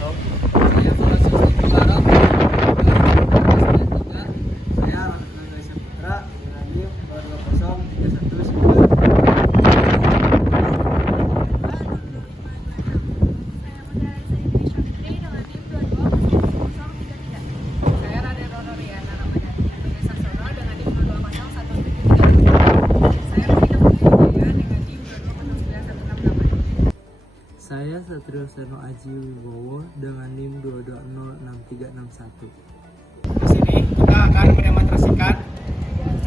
kosong. Saya Francis Ibarra. Saya Rangga Saputra dengan NIM 2203199. Saya Satrio Seno Aji Wibowo dengan NIM 2206361. Di sini kita akan mendemonstrasikan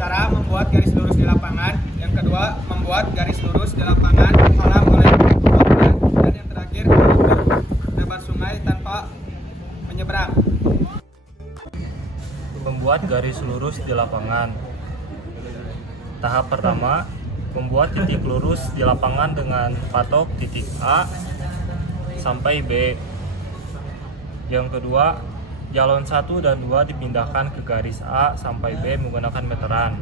cara membuat garis lurus di lapangan. Yang kedua, membuat garis lurus di lapangan halang oleh pohon. Dan yang terakhir, mengukur lebar sungai tanpa menyeberang. Membuat garis lurus di lapangan. Tahap pertama, membuat titik lurus di lapangan dengan patok titik A sampai B. Yang kedua, jalon 1 dan 2 dipindahkan ke garis A sampai B menggunakan meteran.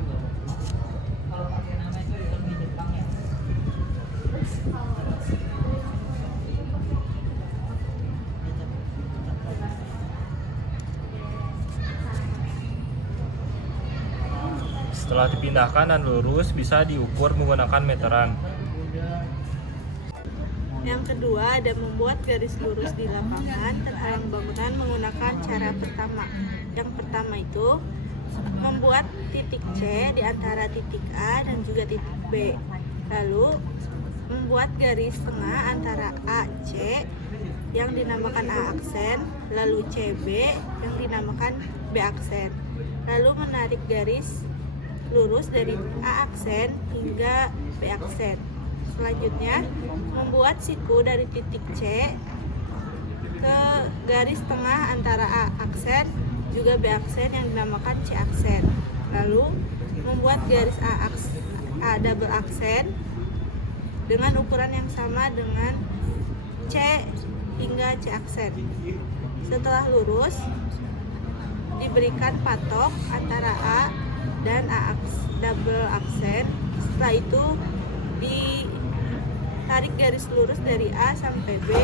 Setelah dipindahkan dan lurus, bisa diukur menggunakan meteran. Yang kedua ada membuat garis lurus di lapangan terhalang bangunan menggunakan cara pertama. Yang pertama itu membuat titik C di antara titik A dan juga titik B. Lalu membuat garis tengah antara AC yang dinamakan A aksen, lalu CB yang dinamakan B aksen. Lalu menarik garis lurus dari A aksen hingga B aksen. Selanjutnya, membuat siku dari titik C ke garis tengah antara A aksen juga B aksen yang dinamakan C aksen. Lalu, membuat garis A double aksen dengan ukuran yang sama dengan C hingga C aksen. Setelah lurus, diberikan patok antara A dan A double aksen. Setelah itu, ditarik garis lurus dari A sampai B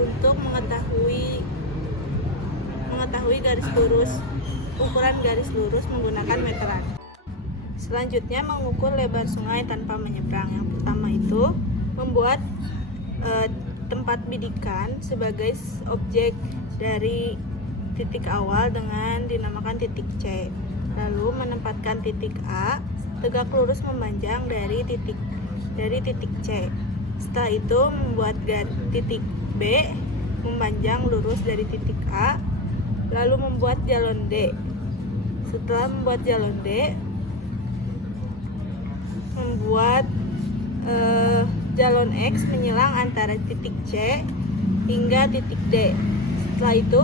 untuk mengetahui garis lurus, ukuran garis lurus menggunakan meteran. Selanjutnya mengukur lebar sungai tanpa menyeberang. Yang pertama itu membuat tempat bidikan sebagai objek dari titik awal dengan dinamakan titik C. Lalu menempatkan titik A tegak lurus memanjang dari titik C. Setelah itu membuat titik B memanjang lurus dari titik A, lalu membuat jalon D. Setelah membuat jalon D, membuat jalon X menyilang antara titik C hingga titik D. Setelah itu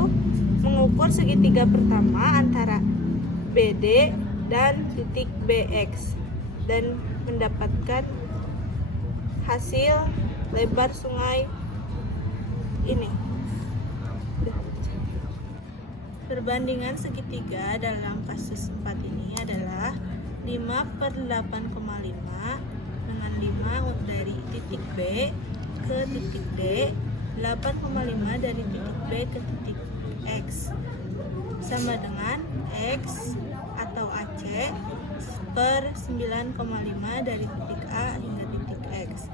mengukur segitiga pertama antara BD dan titik BX dan mendapatkan hasil lebar sungai ini. Perbandingan segitiga dalam kasus 4 ini adalah 5/8,5 dengan 5 dari titik B ke titik D, 8,5 dari titik B ke titik X sama dengan X atau AC per 9,5 dari titik A hingga titik X,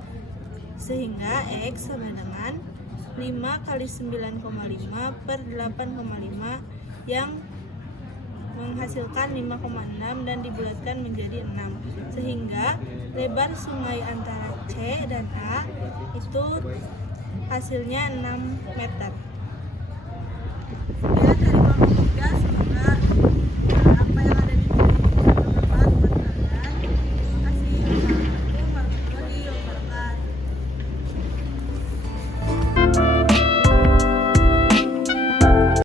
sehingga X sama dengan 5 kali 9,5 per 8,5 yang menghasilkan 5,6 dan dibulatkan menjadi 6, sehingga lebar sungai antara C dan A itu hasilnya 6 meter.